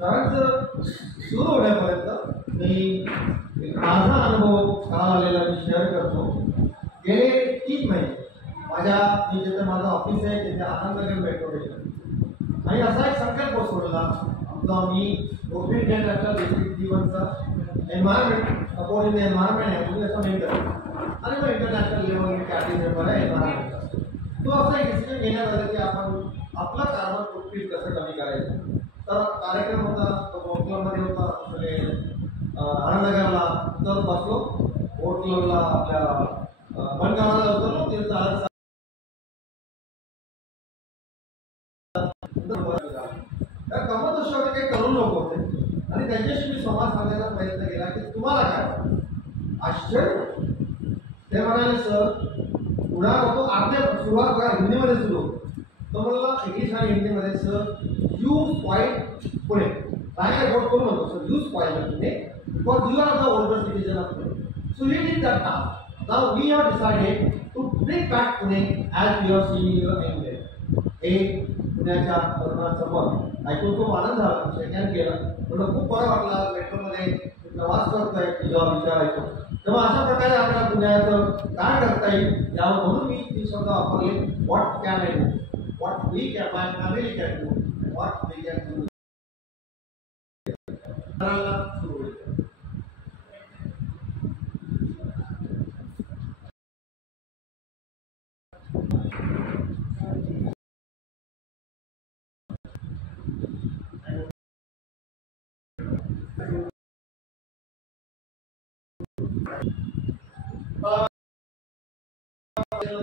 सरांचं सुरू होण्यापर्यंत मी माझा अनुभव का आलेला मी शेअर करतो. गेले 3 महिने मी जिथे माझं ऑफिस आहे तिथे आनंदनगर मेट्रो स्टेशन आणि असा एक संकल्प सोडला आमचा. मी कोविड इंटरनॅशनल डिस्ट्रिक्ट जीवनचा environment support in environment agriculture mentor आणि मग इंटरनॅशनल लेवल कॅबिनेट आहे एन्व्हायरमेंट. तो असा एक डिसिजन घेण्यात आला की आपण आपलं कार्बन फुटप्रिंट कसं कमी करायचं. तर कार्यक्रम होता तो बोट क्लबमध्ये होता. सगळे आनंदनगरला तर बसलो. बोट क्लबला आपल्या बनगावाला उतरलो. तिथं चालत त्या गमत अशा काही तरुण लोक होते आणि त्यांच्याशी मी संवाद साधण्याचा प्रयत्न केला की तुम्हाला काय आश्चर्य. ते म्हणाले सर पुढा होतो आपल्या सुरुवात करा हिंदीमध्ये सुरू. तो म्हणला इंग्लिश आणि हिंदीमध्ये सर यू पॉईंट पुणे काय बोट करून म्हणतो sir use point Pune because you are the older citizen of Pune. So we did that now we have decided to bring back Pune as you are seeing your angle. हे पुण्याच्या तरुणाचं मत ऐकून खूप आनंद झाला. सेकंड केलं मला खूप बरं वाटलं. मेट्रोमध्ये प्रवास करतोय जेव्हा विचारायचो तेव्हा अशा प्रकारे आपल्याला पुण्याचं काय करता येईल यावर म्हणून मी ती शब्द वापरले. What can I do, what we can my family can do, what we can do.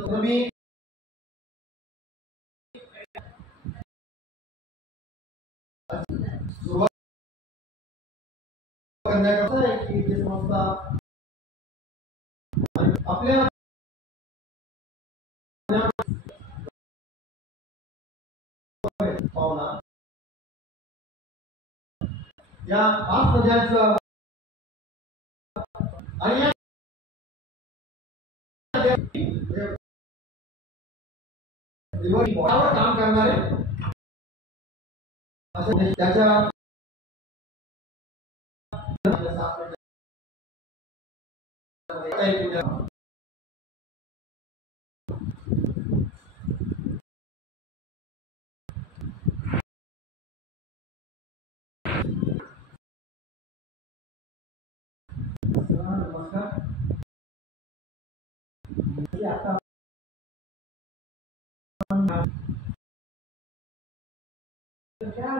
तुम्ही सुरुवात करण्याकरता आहे की जे संस्था आपल्या पावना या 5 नद्यांचं आणि काम करणारे त्याच्या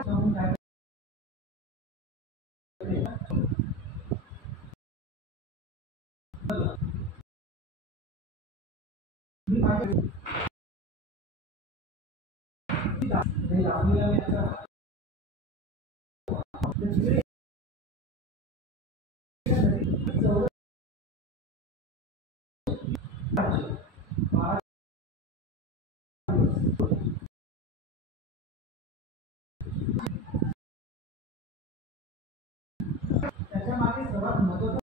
नमस्कार. आता त्याच्या मागे सर्वात महत्त्वाचं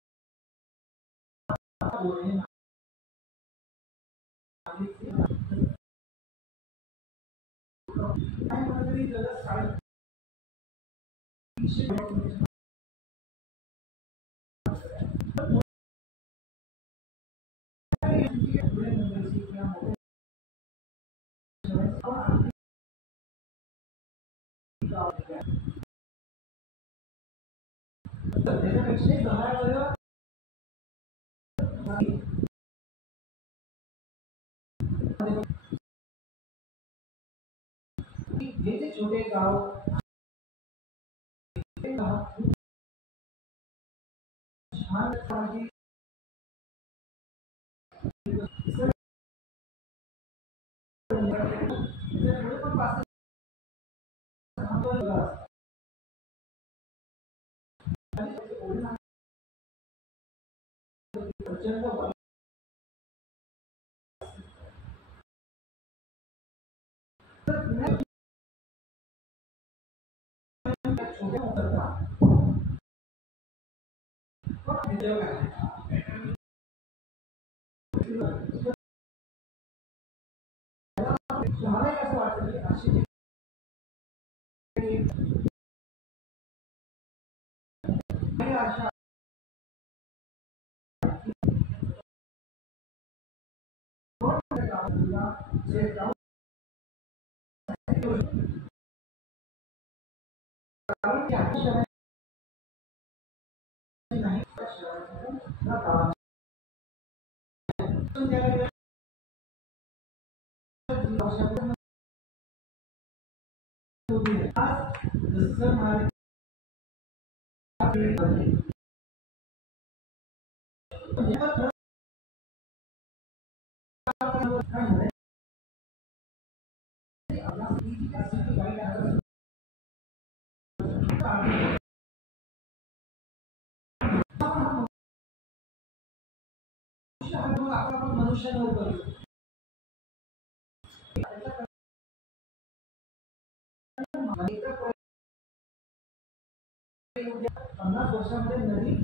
जे छोटे गाव छान प्रचंड अशा मनुष्यावर करतो 50 वर्षामध्ये नदी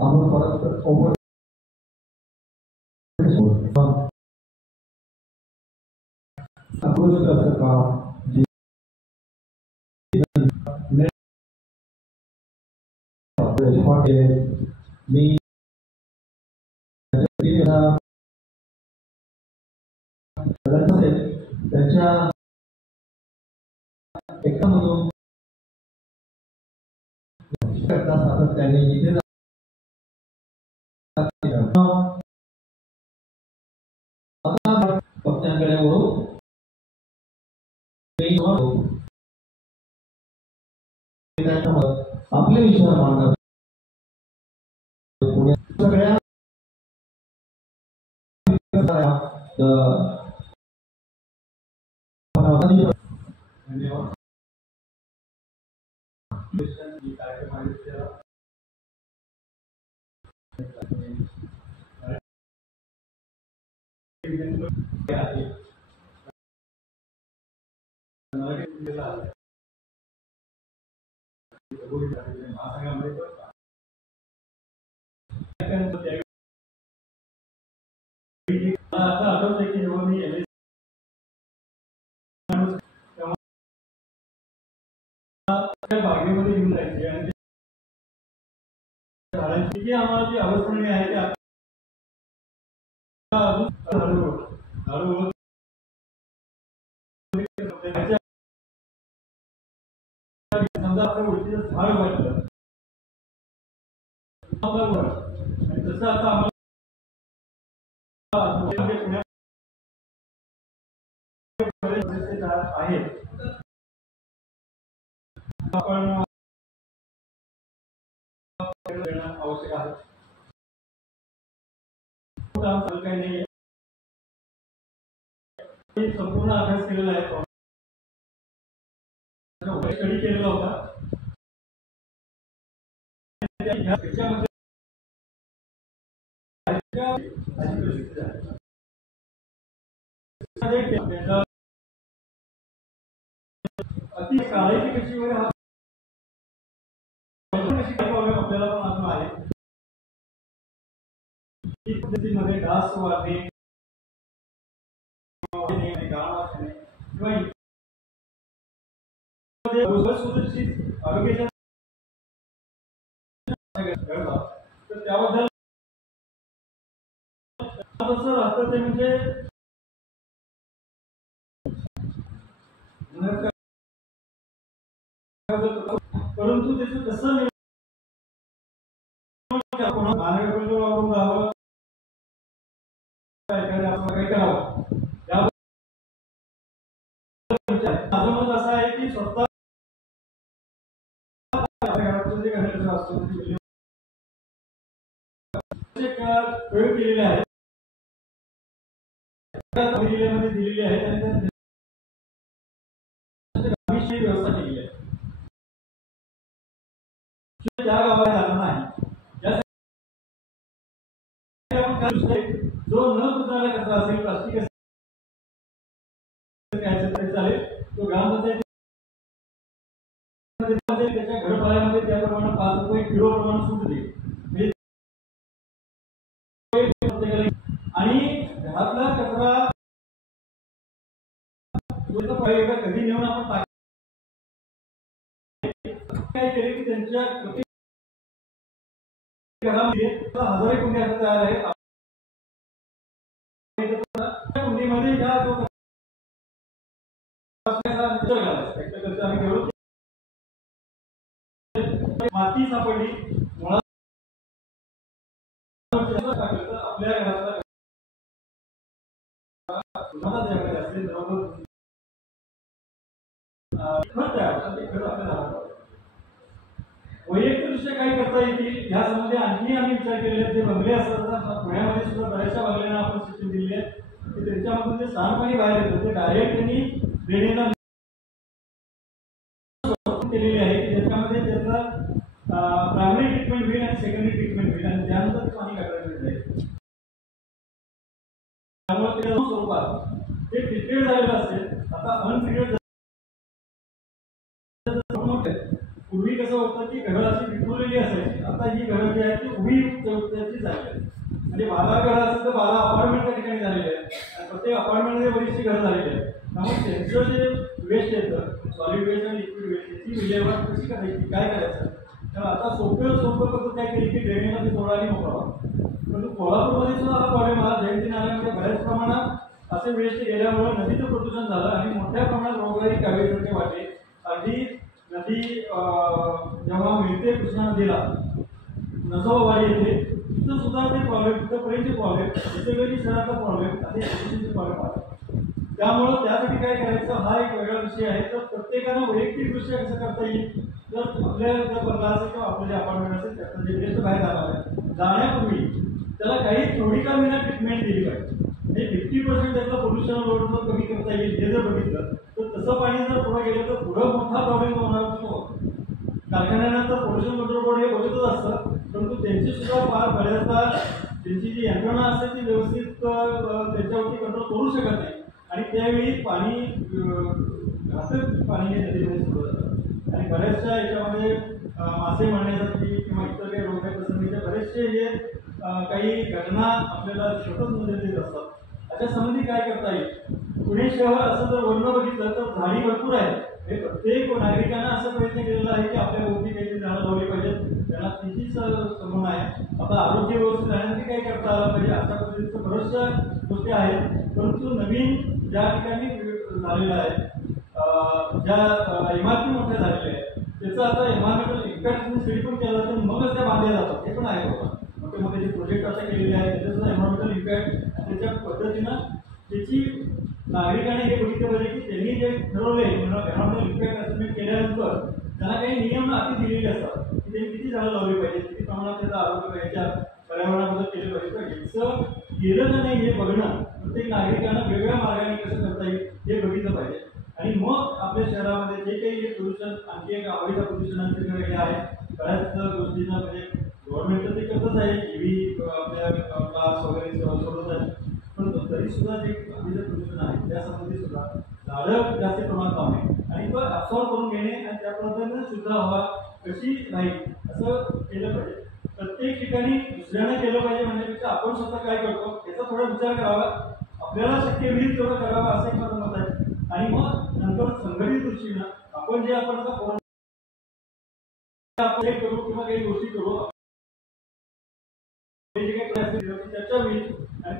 आपण परत ओपन अप्रोच असं काम जे मी त्यांच्या एकामधून करता सातत्याने जिथे पक्षांकडे वळू आपले विचार मांडतात सगळ्या आता आठवतंय की जेव्हा मी बागेमध्ये घेऊन जायचे आणि झाडांची जी आम्हाला जी अवस्थानी आहे ती समजा आपल्या ओळखीचं झाड वाटलं आणि जसं आता आम्हाला आहेत आपण आवश्यक आहे काही नाही संपूर्ण अभ्यास केलेला आहे स्टडी केलेला होता त्याच्यामध्ये अति काळाची कशी वगैरे आपल्याला पण अजून आहे ही पद्धतीमध्ये डास वाढणे आरोग्याच्या तर त्याबद्दल कसं राहतं ते म्हणजे परंतु त्याचं कसं वापरून राहावं काय करावं माझं मत असं आहे की स्वतः प्रयोग केलेले आहेत दिलेली आहे आणि व्यवस्था केलेली आहे त्या गावाला झालं नाही जो न कुजणारा कचरा असेल प्लास्टिक चालेल तो ग्रामपंचायत त्याच्या घरफाळ्यामध्ये त्याप्रमाणे 5 रुपये किलो प्रमाणे सूट देईल आणि घरातला कचरा कधी नेऊन आपण काय केले की त्यांच्या घरामध्ये 1000 कुंड्या तयार आहेत कुंडीमध्ये ज्या जो माती सापडली आपल्या घरातला वैयक्तिकदृष्ट्या काही करता येतील यासंबंधी आणखी आम्ही विचार केलेले जे बंगले असतात पुण्यामध्ये सुद्धा बऱ्याचशा बंगल्यांना आपण सूचना दिली आहे की त्यांच्यामधून जे सांडपाणी बाहेर येतं ते डायरेक्ट त्यांनी ड्रेनेजला केलेली आहे की ज्याच्यामध्ये त्याचा प्रायमरी ट्रीटमेंट होईल आणि सेकंडरी ट्रीटमेंट होईल आणि त्यानंतर पाणी काढण्यात जाईल त्यामुळे त्या स्वरूपात ते ट्रीटमेंट झालेलं असेल आता अनट्रीटेड पूर्वी कसं होतं की घरं अशी विखुरलेली असायची आता ही घरं जी आहेत ती उभी झाली म्हणजे 12 घरं असेल तर 12 अपार्टमेंट त्या ठिकाणी झालेले आहेत आणि प्रत्येक अपार्टमेंटमध्ये बरीचशी घरं झालेली आहेत त्यामुळे त्यांचं जे वेस्ट येतं सॉलिड वेस्ट आणि लिक्विड वेस्ट याची विल्हेवाट कशी करायची काय करायचं तर आता सोपं पद्धत काय केली की ड्रेनेजला ती तोडायला मोकळावा परंतु कोल्हापूरमध्ये सुद्धा हा प्रॉब्लेम आला जयंती नाल्यामध्ये बऱ्याच प्रमाणात असे वेस्ट गेल्यामुळे नदीचं प्रदूषण झालं आणि मोठ्या प्रमाणात रोगराई कावीसारखे वाटले अगदी नदी जेव्हा मिळते कृष्णा नदीला नसोबावाडी येथे तिथं सुद्धा ते प्रॉब्लेम, तिथंपर्यंतचे प्रॉब्लेम, इथे शहराचा प्रॉब्लेम असे एज्युकेशनचे प्रॉब्लेम आहे. त्यामुळं त्यासाठी काय करायचं हा एक वेगळा विषय आहे. तर प्रत्येकानं वैयक्तिकदृष्ट्या कसं करता येईल, तर आपल्या जर बंगला असेल किंवा आपलं जे अपार्टमेंट असेल त्याचं जे बेस्ट बाहेर जाणार आहे जाण्यापूर्वी त्याला काही थोडी का विना ट्रीटमेंट दिली पाहिजे. म्हणजे 50% त्यातलं पोल्युशन लोड जर कमी करता येईल हे जर बघितलं तर तसं पाणी जर पुढे गेलं तर पुढं मोठा प्रॉब्लेम होणार नसतो. कारखान्यानंतर पोल्युशन कंट्रोल बोर्ड हे बघतच असतं, परंतु त्यांची सुद्धा फार बऱ्याचदा त्यांची जी यंत्रणा असते ती व्यवस्थित त्याच्यावरती कंट्रोल करू शकत नाही आणि त्यावेळी पाणी घातक पाणी हे नदीमध्ये सोडलं जातं आणि बऱ्याचशा याच्यामध्ये मासे मारण्यासाठी किंवा इतर काही रोगाच्या प्रसंगीचे बरेचसे जे काही घटना आपल्याला सतत नजरेत येत असतात. अशा संबंधी काय करता येईल? पुणे शहर असं जर वर्ण बघितलं तर झाडी भरपूर आहे. हे प्रत्येक नागरिकांना असं प्रयत्न केलेला आहे की आपल्या भोवती काहीतरी झाडं लावली पाहिजेत, त्यांना तिचीच संबंध आहे. आपलं आरोग्य व्यवस्थित राहण्यासाठी काय करता आलं पाहिजे, अशा पद्धतीचं बऱ्याचशा गोष्टी आहेत. परंतु नवीन ज्या ठिकाणी झालेलं आहे, ज्या इमारती मोठ्या झालेल्या आहेत त्याचा आता एन्व्हायरमेंटल इम्पॅक्ट स्टडी पण केला जातो, मगच त्या बांधल्या जातात. हे पण आहे बघा, मोठे मोठे जे प्रोजेक्ट आता केलेले आहेत त्याचा एन्व्हायरमेंटल इम्पॅक्ट त्याच्या पद्धतीनं त्याची नागरिकांनी हे बघितलं पाहिजे की त्यांनी जे ठरवले एन्व्हायरमेंटल इम्पॅक्ट असेसमेंट केल्यानंतर त्यांना काही नियम अटी दिलेले असतात की त्यांनी किती झाडं लावली पाहिजे, किती प्रमाणात त्याचा आरोग्य याच्या पर्यावरणाबद्दल केलं पाहिजे. तर याचं केलं का नाही हे बघणं प्रत्येक नागरिकांना वेगळ्या मार्गाने कसं करता येईल हे बघितलं पाहिजे. आणि मग आपल्या शहरामध्ये जे काही पोल्युशन आणखी एक हवेचं प्रदूषणाचे हे आहे बऱ्याच गोष्टींना म्हणजे गव्हर्नमेंट तर ते करतच आहे, EV आपल्या क्लास वगैरे सोडत आहे, परंतु तरी सुद्धा जे हवेचं प्रदूषण आहे त्यासंबंधी सुद्धा झाडं जास्त प्रमाणात लावणे आणि तो ॲब्सॉर्ब करून घेणे आणि त्या पद्धतीने शुद्ध हवा कशी राहील असं केलं पाहिजे. प्रत्येक ठिकाणी दुसऱ्याने केलं पाहिजे म्हणण्यापेक्षा आपण स्वतः काय करतो याचा थोडा विचार करावा, आपल्याला शक्य होईल तेवढं करावं असं एक माझं मत आहे. आणि मग नंतर संघटित दृष्टीनं आपण जे आपण आता आपण करू किंवा काही गोष्टी करू जे काही चर्चा होईल आणि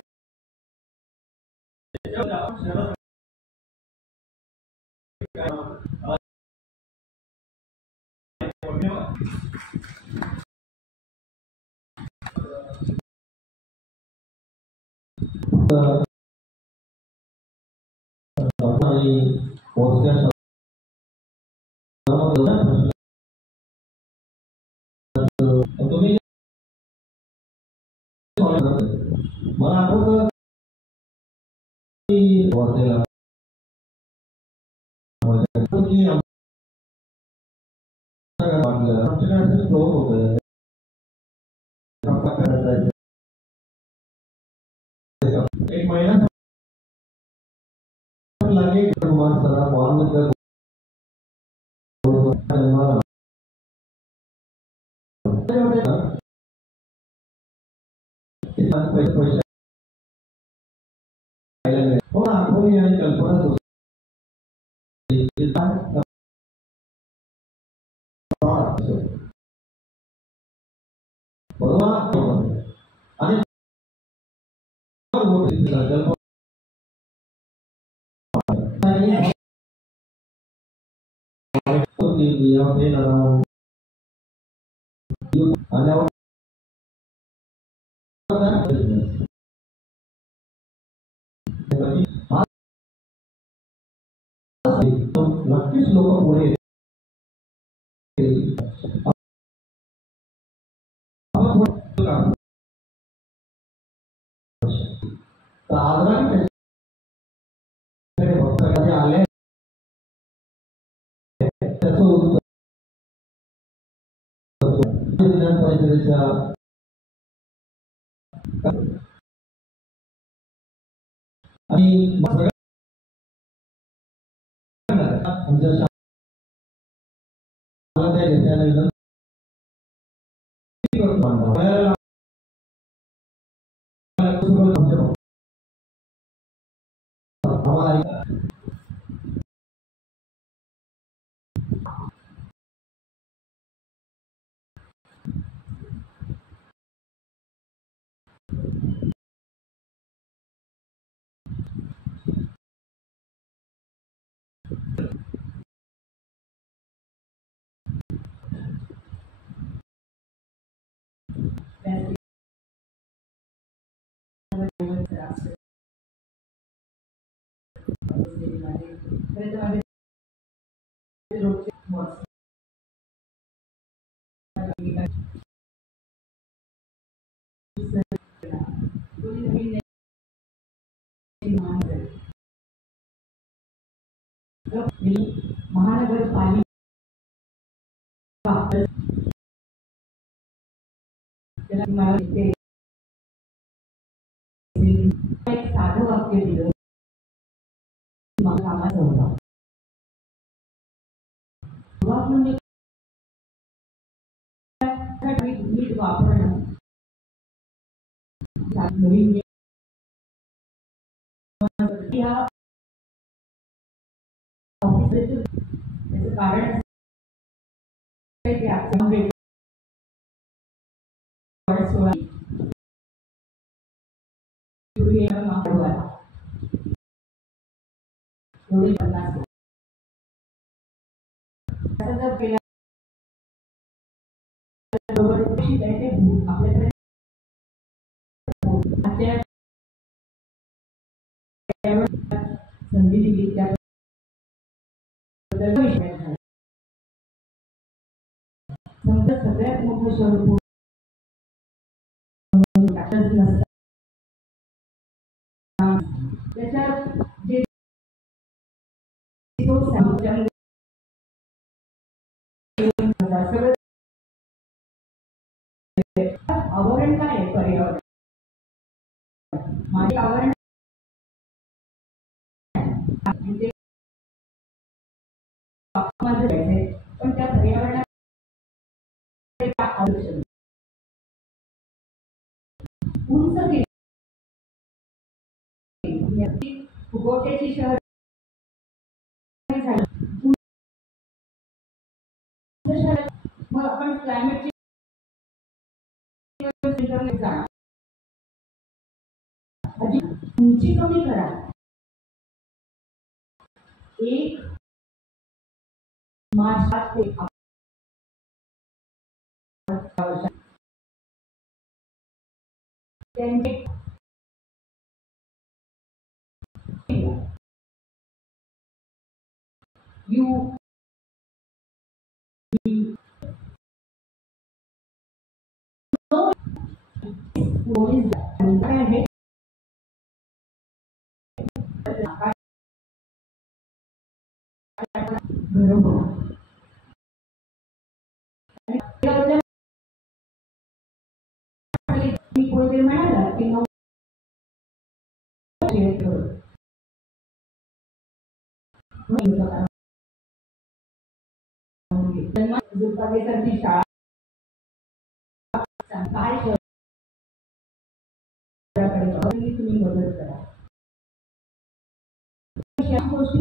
त्याच्यावर आपण शहरात तुम्ही मला आठवतं की आमच्याकडे फ्लोर होतं एक महिना लागे सरा मॉर्निंग पैसे आठवणी आणि कल्पना आणि नक्कीच लोक पुढे आले त्याचं उत्तर विधान परिषदेच्या आणि आम्हाला महानगरपालिका एक साधं वाक्य दिलं कामाचा होता म्हणजे नीट वापरणं नवीन ह्या ऑफिस त्याचं कारण एवढे 50 जर केला आपल्याकडे संधी दिली त्याबद्दल सगळ्यात मोठं शहर त्याच्यात जे सगळं आवरण काय आहे पर्यावरण माझे आवरण पण त्या पर्यावरणात उंच फुगवट्याची शहर मग आपण क्लायमेट उंची कमी करा एक March you know what is that? मी पुढे म्हणाला की दुर्भाग्यासारखी शाळा काय तुम्ही मदत करा या गोष्टी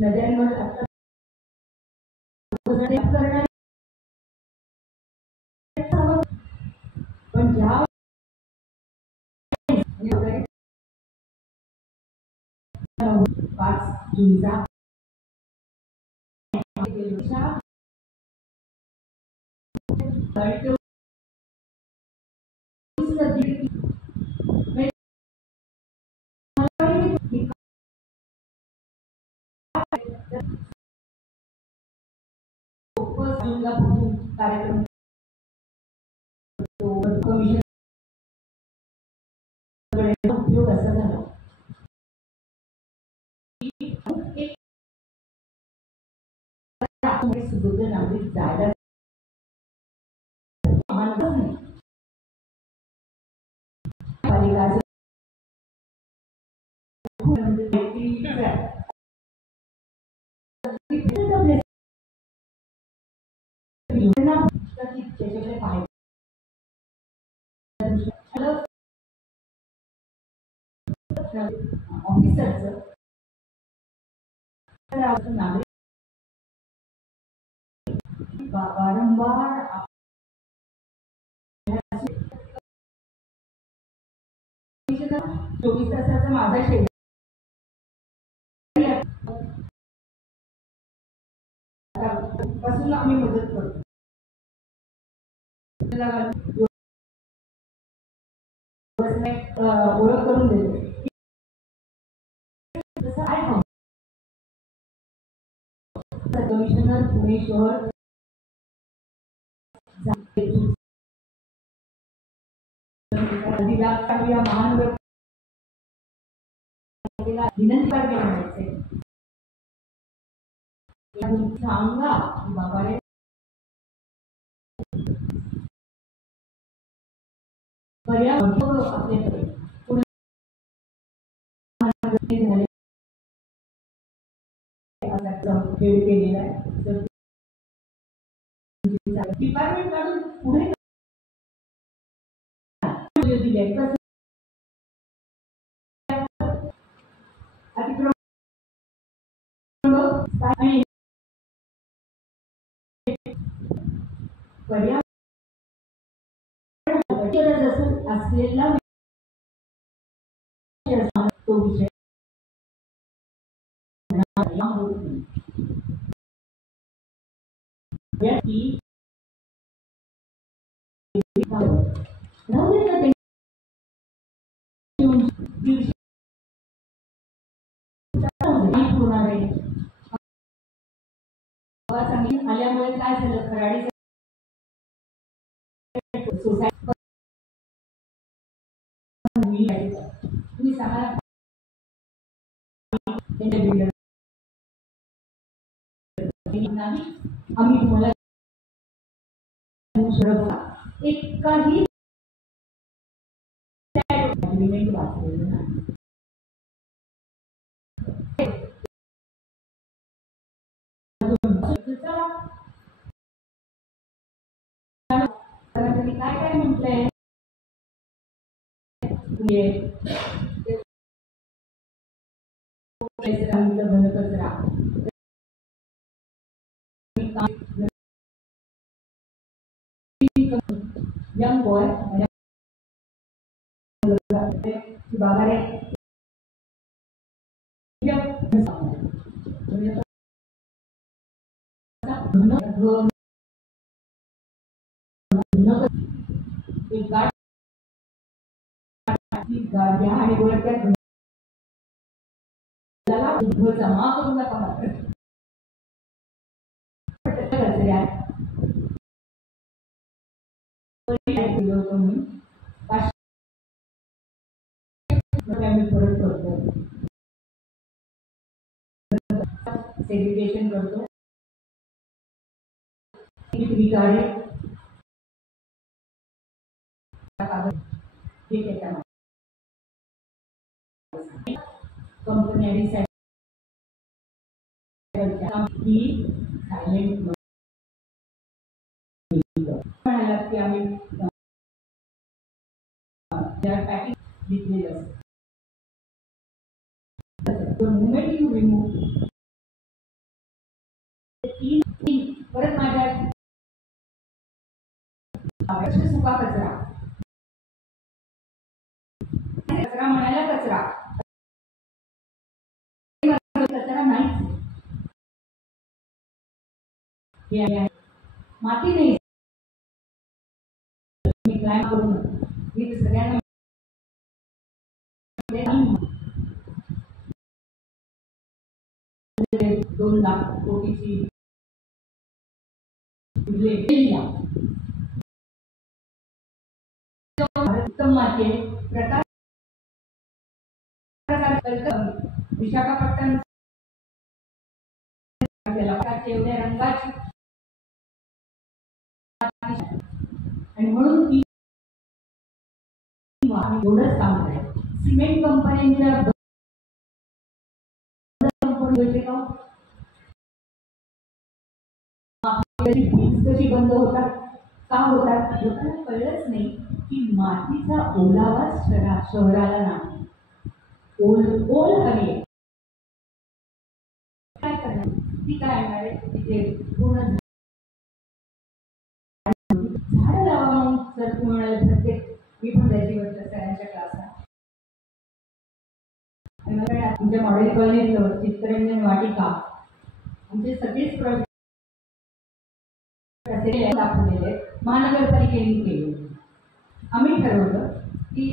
नद्यांवर पण ज्या 5 जूनचा कार्यक्रम उपयोग असा झाला सुबुद्ध नागरिक जायला ऑफिसरचं नागरिक वारंवार 24 तासाचा माझा शेड्यूल पासून आम्ही मदत करतो ओळख करून देतो. जसं आहे कमिशनर पुणे शहर या महानगर विनंती करते म्हणायचे सांगा बाबा रे पर्यावरण आपल्याकडे झाले खेळ केलेला आहे. तर डिपार्टमेंट काढून पुढे दिले अतिक्रमण आणि पर्यावरण असलेला तो विषय आल्यामुळे काय झालं खराडी सोसायटी तुम्ही सांगा आम्ही तुम्हाला एक काही वाचलेलं नाही. काय काय म्हटलंय घनकचरा यंग बॉय बाबा एक गाड्या आणि गोळ्यात जमा करू नका मात्र परत करतो सेग्रिगेशन करतो गाडे ठीक आहे कंपनी आणि ही सायलेंट म्हणाला की आम्ही पॅकिंग घेतलेलं असतं. The moment you remove परत माझ्या सुका कचरा कचरा म्हणायला कचरा कचरा नाहीच माती नाही मी काय करू मी सगळ्यांना 2 लाख कोटीची उत्तम माती आहे प्रकार विशाखापट्टणम एवढ्या रंगाची आणि म्हणून ती एवढंच काम करायचं. सिमेंट कंपन्यांच्या कशी बंद होतात का होतात लोकांना कळलंच नाही की मातीचा ओलावा शहराला नाही. ओल हवी काय करणार ती काय येणार आहे तिथे पूर्ण झाड लावा म्हणून जर तुम्ही म्हणाले प्रत्येक मी पण त्याची गोष्ट सरांच्या क्लासला तुमच्या मॉडेल कॉलेजचं चित्तरंजन वाटिका आमचे सगळेच प्रोजेक्ट दाखवलेले महानगरपालिकेने केले. आम्ही ठरवलं की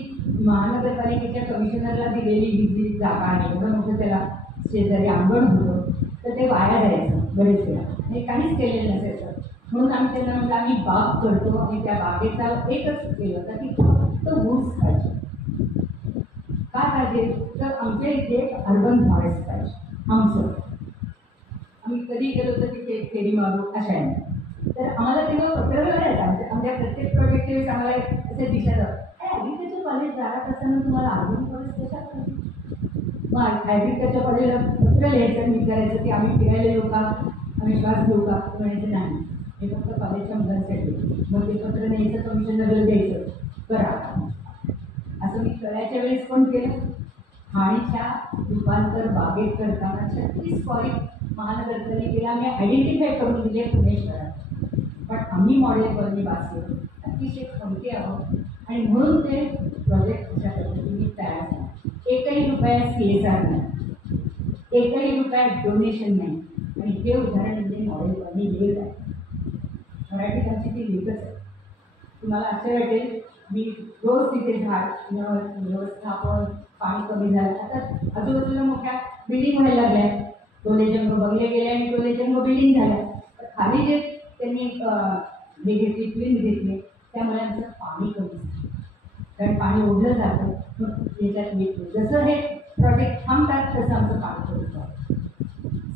महानगरपालिकेच्या कमिशनरला दिलेली ही जी जागा आहे, एवढं मोठं त्याला शेजारी अंगण होतं, तर ते वाया जायचं बरेच वेळा आणि काहीच केलेलं नसायचं. म्हणून आम्ही त्यांना म्हटलं आम्ही बाग करतो आणि त्या बागेचा एकच केलं होतं की फक्त ऊस पाहिजे. काय पाहिजे तर आमच्या इथे अर्बन फॉरेस्ट पाहिजे आमचं. आम्ही कधी गेलो तर तिथे फेरी मारू अशा आहे. तर आम्हाला तेव्हा पत्र मिळायचं आमच्या प्रत्येक प्रोजेक्टच्या वेळेस आम्हाला असे दिसत ॲग्रिकल्चर कॉलेज जात असताना तुम्हाला अर्बन फॉरेस्ट कशात पाहिजे. मग ॲग्रिकल्चर कॉलेजला पत्र लिहायचं मी करायचं की आम्ही फिरायला येऊ का, आम्ही श्वास घेऊ का, म्हणायचं नाही हे फक्त कॉलेजच्या मुलांसाठी. मग ते पत्र न्यायचं कमिशनरला द्यायचं करा असं मी करायच्या वेळेस पण केलं. खाणीच्या रूपांतर बागेत करताना 36 पॉईंट महानगरपालिकेला आम्ही आयडेंटिफाय करून दिले पुणे शहरात. पण आम्ही मॉडेल कॉलनी वाचलो अतिशय कमती आहोत आणि म्हणून ते प्रोजेक्ट अशा पद्धतीने तयार झाला. एकही रुपया CSR नाही, एकही रुपया डोनेशन नाही. आणि हे उदाहरण म्हणजे मॉडेल कॉलनी लेट आहे. मराठी भाषेची ती लेखच आहे. तुम्हाला असं वाटेल मी रोज तिथे झाड व्यवस्थापन पाणी कमी झालं. आता आजूबाजूला मोठ्या बिल्डिंग व्हायला लागल्या, टोलेजंग बंगले गेले आणि टोलेजंग बिल्डिंग झाल्या. तर खाली जे त्यांनी हे घेतली क्लीन घेतले त्यामुळे आमचं पाणी कमी झालं, कारण पाणी ओढलं जातं. मग त्याच्यात येतो जसं हे प्रोजेक्ट थांबतात तसं आमचं पाणी कमी जातं.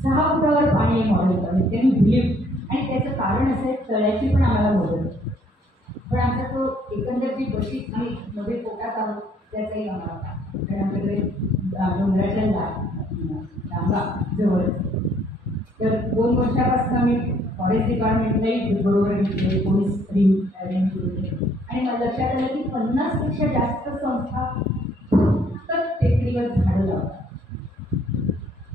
6 फुटावर पाणी आहे मॉडेल कॉलेज त्यांनी बिलीव्ह. आणि त्याचं कारण असं आहे तळ्याची पण आम्हाला मदत. पण आमचा तो एकंदर जी बशी आणि मध्ये पोटात आहोत त्याचाही आम्हाला, कारण आमच्याकडे डोंगराच्या डांगा जवळ. तर 2 वर्षापासून आम्ही फॉरेस्ट डिपार्टमेंटलाही बरोबर घेतले, पोलीस अरेंज केले आणि मला लक्षात आलं की 50पेक्षा जास्त संस्था फक्त टेकडीवर झाडं लावतात.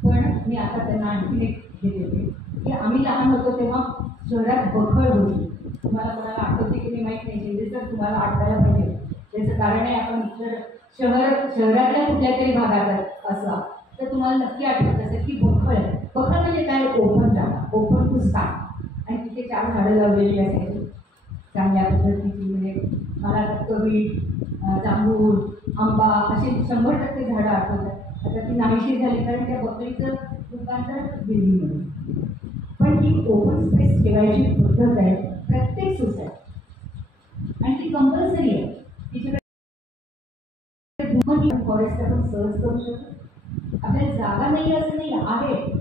पण मी आता त्यांना आणखी एक हे देते की आम्ही लहान होतो तेव्हा शहरात बखळ होती. तुम्हाला कोणाला आठवते की मी माहीत नाही, म्हणजे सर तुम्हाला आठवायला पाहिजे. त्याचं कारण आहे आपण जर शहरातल्या कुठल्या तरी भागात असला तर तुम्हाला नक्की आठवत असेल की बखळ म्हणजे काय, ओपन जागा, ओपन टू स्काय. आणि तिथे 4 झाडं लावलेली असायची चांगल्या पद्धतीची. म्हणजे मला कवीट, जांभूळ, आंबा असे 100% झाडं आठवतात. आता ती नाहीशी झाली कारण त्या बकरीचं रूपांतर दिल्लीमध्ये. पण ही ओपन स्पेस ठेवायची पद्धत आहे प्रत्येक सोसायटी आणि ती कंपल्सरी आहे. तिच्याकडे फॉरेस्ट आपण सहज करू शकतो. आपल्याला जागा नाही असं नाही आहे.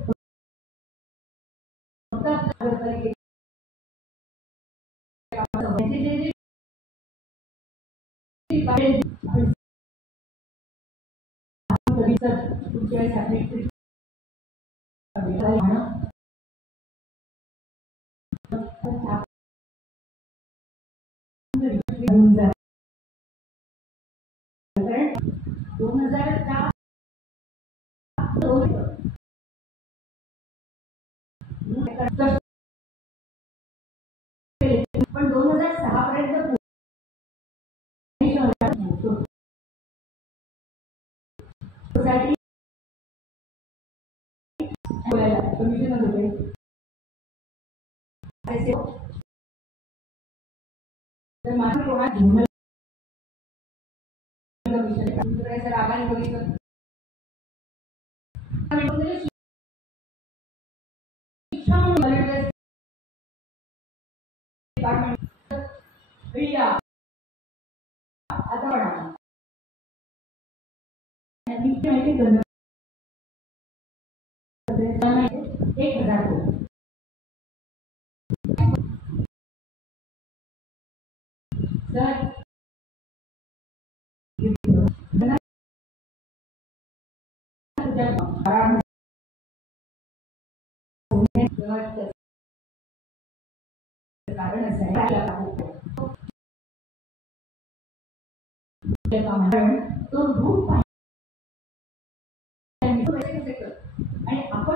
पण 2006 पर्यंत सोसायटी कमिशनर होते. तर माझं कोणा घेऊन रागाने बघितलं आता माहिती 1000 कोटी. तर कारण असं आहे तो रूप आणि आपण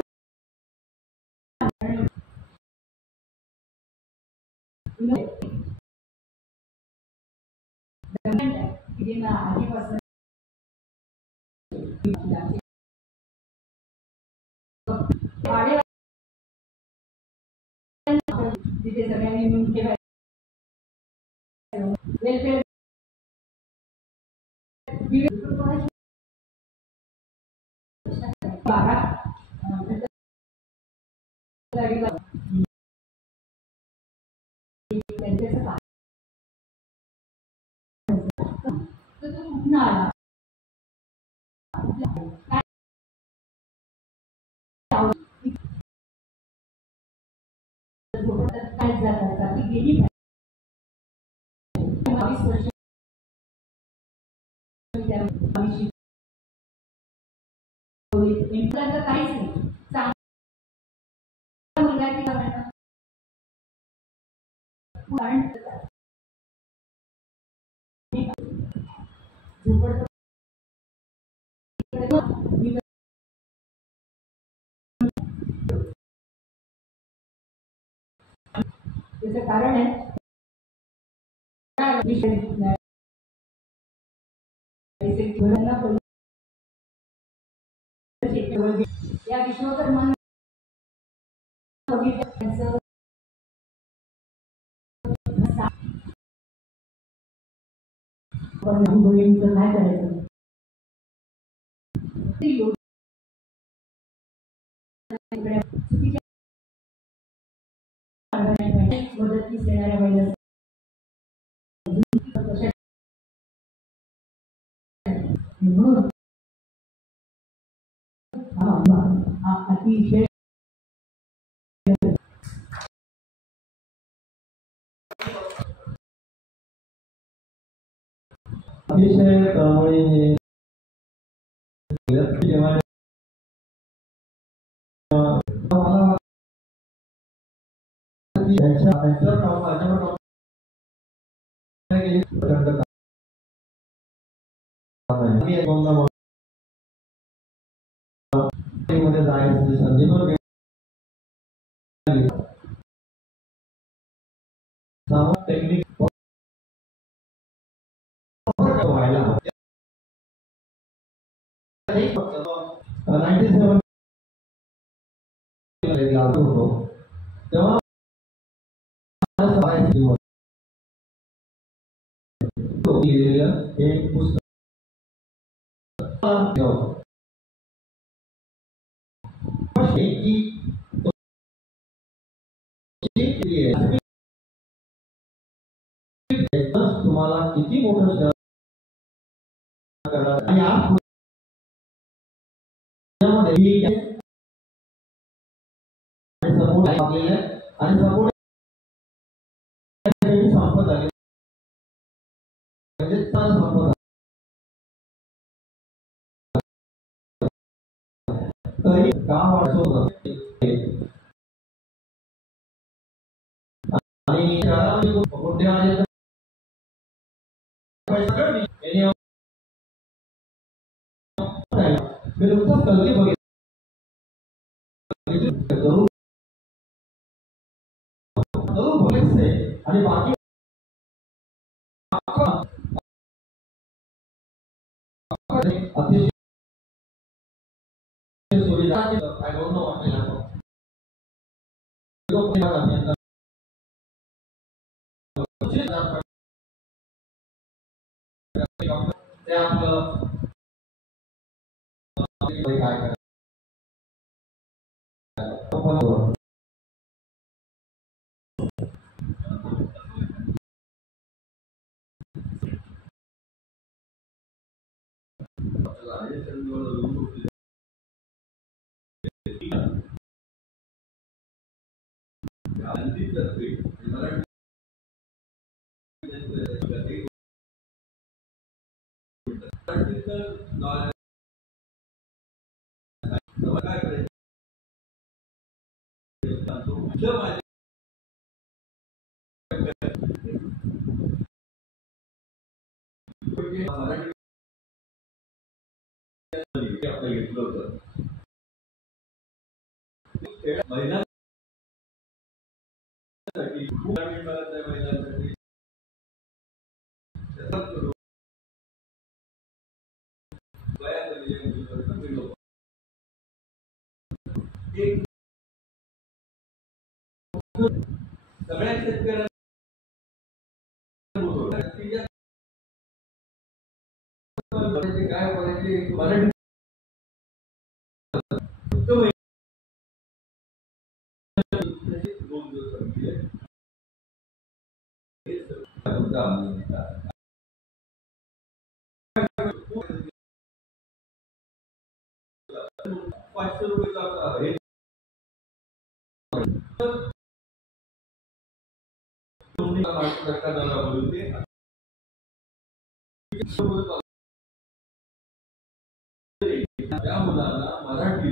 आधीपासून तिथे सगळ्यांनी मिळून वेलफेअर बारा त्यांच्याचं काय तर तो कुठनं आला काय काय जातात का ती गेली 22 वर्ष इंटरचं काहीच नाही चांगला मुलगा की कारण त्याचं कारण आहे या विश्वकर्मा बघितलं मुलींचं काय करायचं मदतीस येणाऱ्या महिला म्हणून अतिशय अतिशय तळमळीने जेव्हा मध्ये जायची संधी पण टेक्निक व्हायला 97 लागू होतो तेव्हा एक पुस्तक तुम्हाला किती मोठं शहर करणार आणि आज सपोर्ट आणि सपोर्ट संपत आले म्हणजे संपत तरी काम वाढतो आणि कोणत्या मी नुकताच कल्ली बघितले आणि बाकी अतिशय सुविधा I don't know what ते आपलं काय करायचं घेतलं होतं महिलांसाठी महिलांसाठी सगळ्या शेतकऱ्यांना काय करायचे मराठी दोन दिवस संपले. ₹500 त्या मुलांना मराठी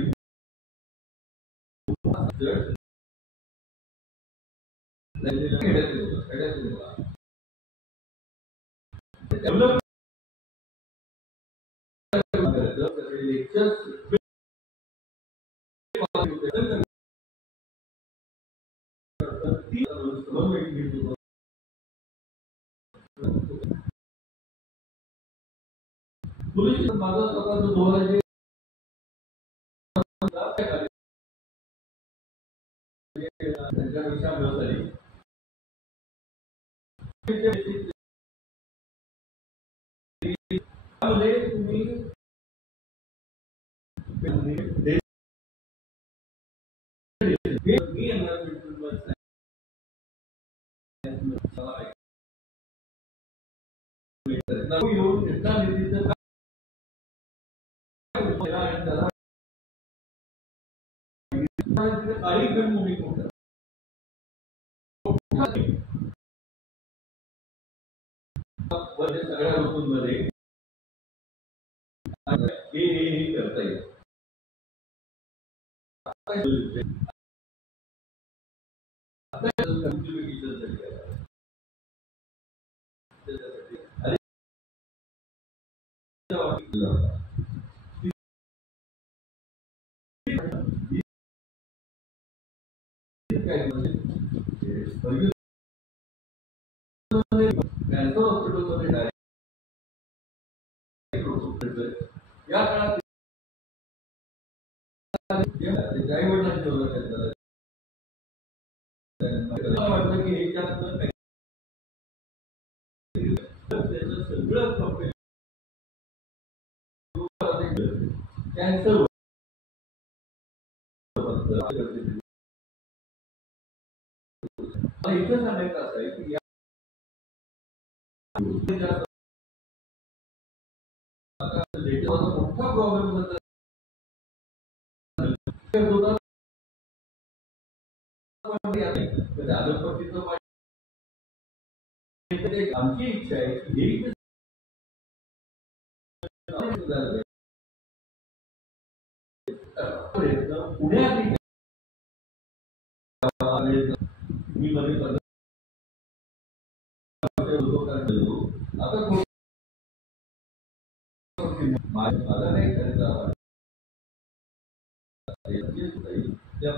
माझा स्वतःचं धोरण जे त्यांच्यापेक्षा झाली तुम्ही येऊन काही भूमी सगळ्या ऋतूंमध्ये हे करता येईल. हॉस्पिटलमध्ये या काळात त्याच्या आई वडिलांची ओळख वाटतं की ह्याच्यात त्याचं सगळं कॅन्सर इथं सांगायचं असं आहे की मोठा प्रॉब्लेम आमची इच्छा आहे की पुण्यात मी मध्ये आता माझा नाही त्या